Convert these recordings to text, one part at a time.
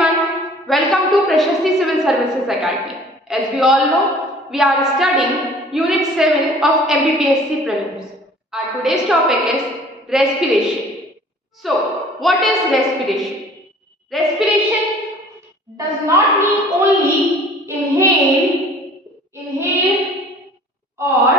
everyone, welcome to Prashasti Civil Services Academy. As we all know, we are studying Unit 7 of MPPSC Prelims. Our today's topic is respiration. So, what is respiration? Respiration does not mean only inhale or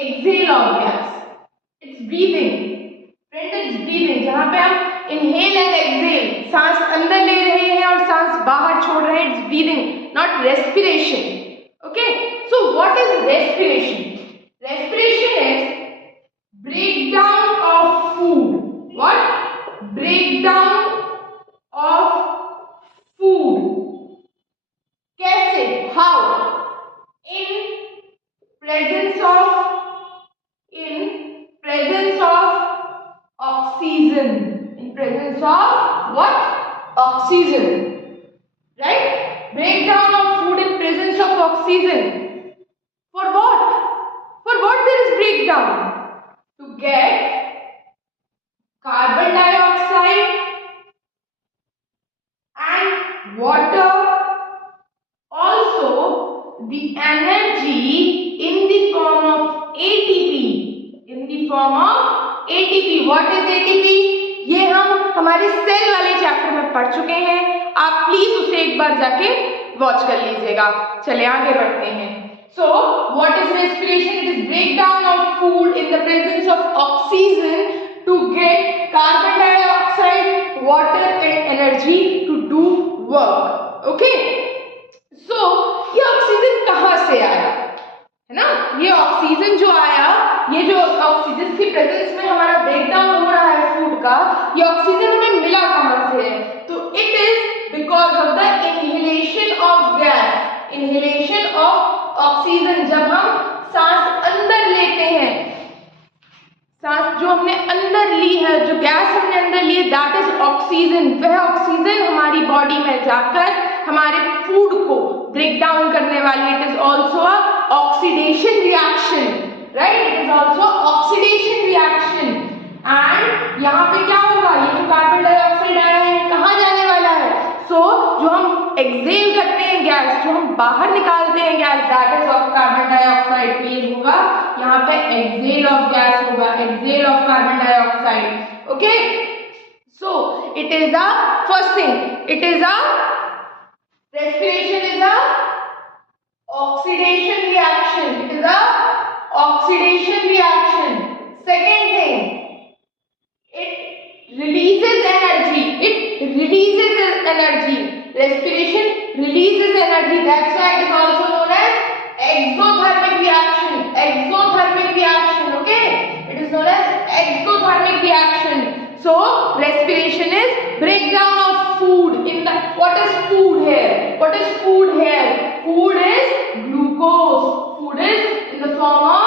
exhale of gas. It's breathing. Friends, it's breathing. जहाँ पे हम inhale and exhale, सांस अंदर ले रहे हैं और सांस बाहर छोड़ रहे हैं, it's breathing, not respiration. Okay? So what is respiration? Respiration is breakdown of food. What? Breakdown of food. कैसे? How? In presence of oxygen. In presence of what? Oxygen. Right? Breakdown of food in presence of oxygen. For what? For what there is breakdown? To get carbon dioxide and water. Also the energy in the form of ATP. In the form of ATP. What is ATP? ये हम हमारे सेल वाले चैप्टर में पढ़ चुके हैं, आप प्लीज उसे एक बार जाके वॉच कर लीजिएगा। चले आगे बढ़ते हैं। So what is respiration? It is breakdown of food in the presence of oxygen to get carbon dioxide, water and energy to do work. Okay? So ये ऑक्सीजन कहाँ से आया, है ना? ये ऑक्सीजन जो आया, ये जो ऑक्सीजन की प्रेजेंस में हमारा ब्रेकडाउन हो रहा है फूड का, ये ऑक्सीजन हमें मिला कहाँ से है? तो it is because of the inhalation of gas, inhalation of oxygen. जब हम सांस अंदर लेते हैं, सांस जो हमने अंदर ली है, जो गैस हमने अंदर ली है, दैट इज ऑक्सीजन। वह ऑक्सीजन हमारी बॉडी में जाकर हमारे फूड को ब्रेक डाउन करने वाली, it is also a oxidation reaction, right? It is also oxidation reaction. And यहाँ पे क्या होगा? ये जो कार्बन डाइऑक्साइड आया है कहाँ जाने वाला है? सो जो हम एक्सहेल करते हैं गैस, जो हम बाहर निकालते हैं gas, that is of carbon dioxide. ये होगा यहाँ पे एक्सहेल ऑफ गैस होगा, exhale of carbon dioxide. Okay? So it is a first thing, it is a respiration is a oxidation reaction. It is a oxidation reaction. Second thing, it releases energy. It releases energy. Respiration releases energy. That's why it is also known as exothermic reaction. Exothermic reaction. Okay? It is known as exothermic reaction. So respiration is breakdown of food in the, what is food here? What is food here? Food is glucose. Food is in the form of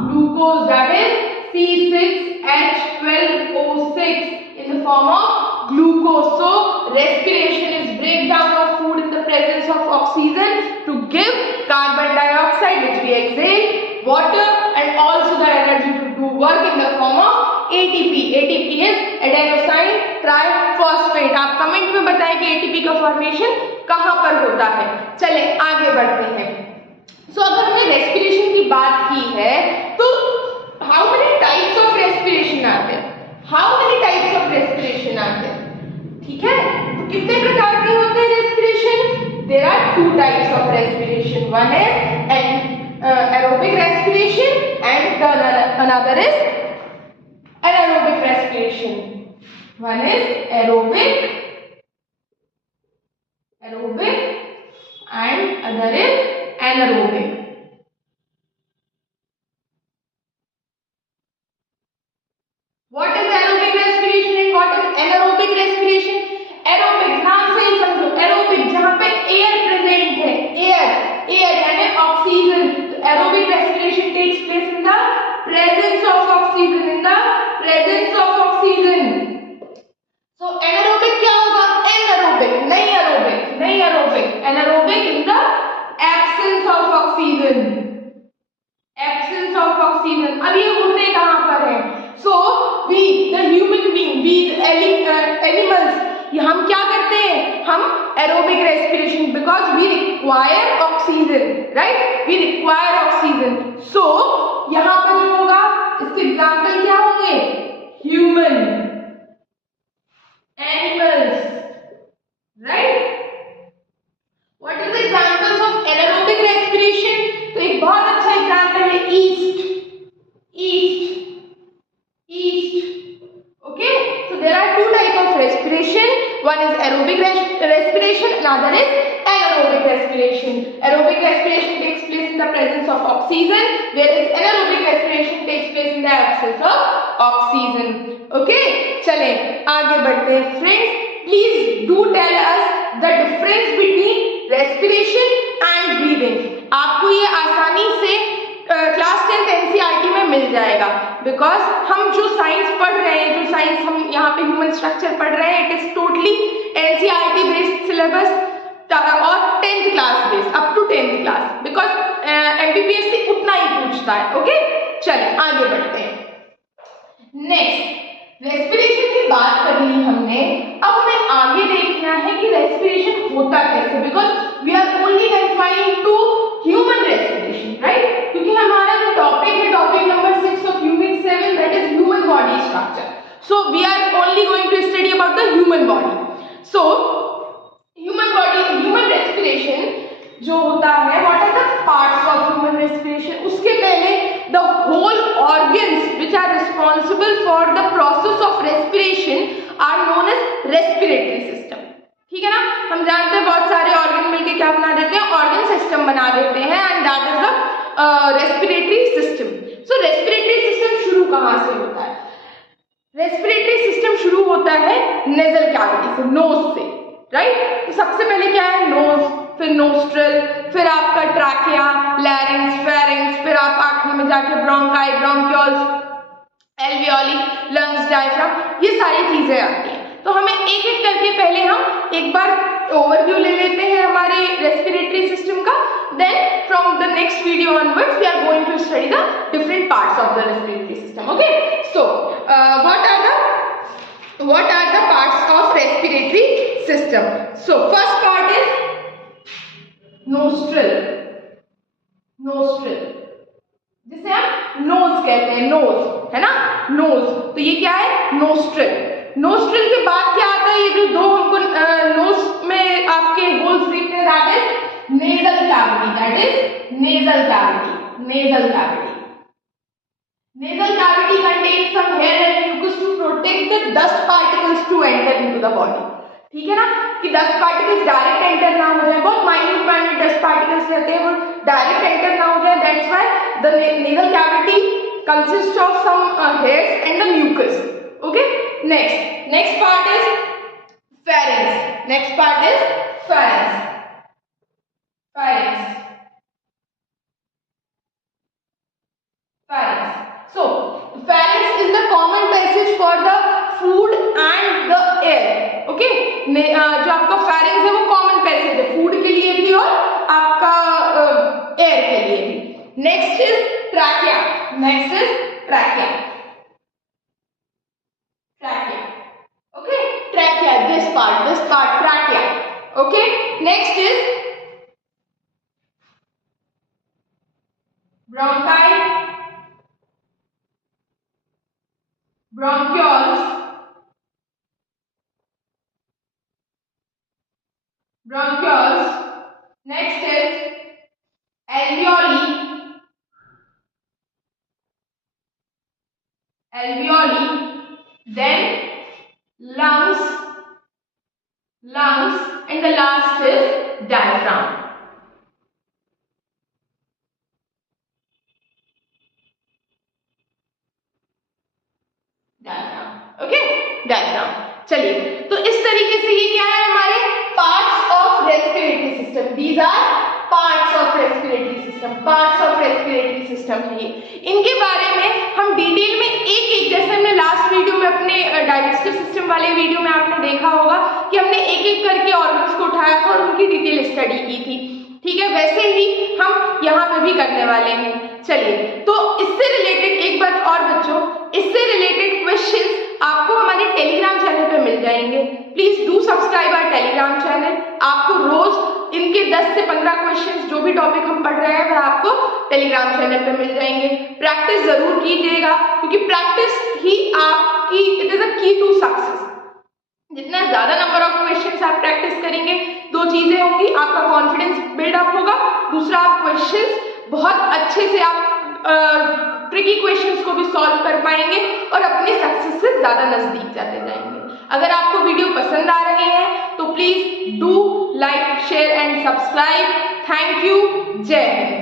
glucose, that is C6H12O6 in the form of glucose. So respiration is breakdown of food in the presence of oxygen to give carbon dioxide which we exhale, water and also the energy to do work in the form of ATP. ATP is adenosine triphosphate. आप कमेंट में बताएं कि ATP का फॉर्मेशन कहाँ पर होता है। चले आगे बढ़ते हैं। अगर हमने रेस्पिरेशन की बात की है तो how many types of respiration आते हैं? How many types of respiration आते हैं? ठीक है, तो कितने प्रकार के होते हैं respiration? There are two types of respiration. One is aerobic respiration and another is anaerobic respiration. One is aerobic and other is anaerobic. What is aerobic respiration and what is anaerobic respiration? Aerobic नाम से ही समझो, aerobic जहाँ पे air present है, air यानी oxygen. Aerobic respiration takes place in the presence of oxygen. In the presence of oxygen. So anaerobic क्या होगा? Anaerobic, नहीं aerobic. Anaerobic in the absence of oxygen. Absence of oxygen. अब ये होते कहाँ पर है? So we, the human being, we the animals, हम क्या करते हैं? हम aerobic respiration, because we require oxygen, right, we require oxygen. So यहां पर जो होगा इसके एग्जाम्पल क्या होंगे, human, animals, right. What is the examples of anaerobic respiration? तो एक बहुत अच्छा एग्जांपल है yeast, yeast, yeast. Okay, so there are two type of respiration. One is aerobic respiration, another is anaerobic respiration. Aerobic respiration takes place in the presence of oxygen, whereas anaerobic respiration takes place in the absence of oxygen. Okay, चले आगे बढ़ते हैं friends. Please do tell us the difference between respiration and breathing. आपको ये आसानी से क्लास 10 एनसीईआरटी में मिल जाएगा, बिकॉज हम जो साइंस पढ़ रहे हैं, जो साइंस हम यहाँ पे ह्यूमन स्ट्रक्चर पढ़ रहे हैं, it is totally NCERT based syllabus और 10th class based, up to 10th class, because MPPSC उतना ही पूछता है। ओके, चले आगे बढ़ते हैं। नेक्स्ट, रेस्पिरेशन की बात कर ली हमने, अब हमें आगे देखना है कि रेस्पिरेशन होता कैसे, because we are only confined to human respiration, right, क्योंकि हमारा जो टॉपिक है, topic number 6 of unit 7, that is human body structure. So we are only going to study about the human body. So human body, human respiration जो होता है, what are the parts of human respiration? उसके पहले the whole organs which are responsible for the process of respiration are known as respiratory system. ठीक है ना, हम जानते हैं बहुत सारे ऑर्गन मिलके क्या बना देते हैं, ऑर्गन सिस्टम बना देते हैं, and that is the respiratory system. So respiratory system शुरू कहाँ से होता है? रेस्पिरेटरी सिस्टम शुरू होता है नेजल कैविटी से, नोज से, राइट। तो सबसे पहले क्या है, नोज, फिर नोस्ट्रल, फिर आपका ट्रैकिया, लैरिंक्स, फेरिंक्स, फिर आप आंखों में जाके bronchi, bronchioles, alveoli, lungs, diaphragm, ये सारी चीजें आती हैं। तो हमें एक एक करके पहले हम एक बार ओवरव्यू ले लेते हैं हमारे रेस्पिरेटरी सिस्टम का, then from the next video onwards we are going to study the different parts of the respiratory system. Okay, so what are the parts of respiratory system? So first part is nostril, nostril, जिसे हम नोज कहते हैं, नोज है ना, नोज। तो ये क्या है, नोस्ट्रिल। नोस्ट्रिल के बाद क्या आता है, ये जो दो हमको नोज में आपके होल्स दिखते हैं, that is nasal cavity, that is nasal cavity, nasal cavity. Nasal cavity contains some hair and mucus to protect the dust particles to enter into the body. ठीक है ना, कि डस्ट पार्टिकल्स डायरेक्ट एंटर ना हो जाए, बहुत minute minute dust particles रहते हैं, वो डायरेक्ट एंटर ना हो जाए, that's why the nasal cavity consist of some hairs and the mucus. Okay, next part is pharynx. Next part is pharynx. Pharynx. Pharynx. So pharynx is the common passage for the food and the air. Okay, जो आपका pharynx है वो common passage है food के लिए भी और आपका air के लिए भी। Next is trachea. Next is trachea. Trachea. Okay, trachea. This part, trachea. Okay. Next is bronchi, bronchioles, bronchioles. Next is alveoli, alveoli. Then lungs, lungs, and the last is diaphragm. Diagram. चलिए, तो इस तरीके से ये क्या है, हमारे parts of respiratory system. These are parts of respiratory system, parts of respiratory system है ये। इनके बारे में हम डिटेल में एक एक, जैसे हमने लास्ट वीडियो में अपने डाइजेस्टिव सिस्टम वाले वीडियो में आपने देखा होगा कि हमने एक एक करके ऑर्गन्स को उठाया था और उनकी डिटेल स्टडी की थी। ठीक है, वैसे ही हम यहाँ पे भी करने वाले हैं। चलिए, तो इससे रिलेटेड एक बात और बच्चों, इससे रिलेटेड क्वेश्चंस आपको हमारे टेलीग्राम चैनल पे मिल जाएंगे। Please do subscribe our Telegram channel. 10 से 15 क्वेश्चंस जो भी टॉपिक हम पढ़ रहे हैं वह आपको टेलीग्राम चैनल पे मिल जाएंगे। प्रैक्टिस जरूर कीजिएगा, क्योंकि प्रैक्टिस ही आपकी, इट इज अ की टू सक्सेस। जितना ज्यादा नंबर ऑफ क्वेश्चंस आप प्रैक्टिस करेंगे, दो चीजें होंगी, आपका कॉन्फिडेंस बिल्डअप होगा, दूसरा आप क्वेश्चंस बहुत अच्छे से आप ट्रिकी क्वेश्चंस को भी सॉल्व कर पाएंगे और अपने सक्सेस से ज्यादा नजदीक जाते जाएंगे। अगर आपको वीडियो पसंद आ रहे हैं तो please do like, share and subscribe. Thank you. जय हिंद।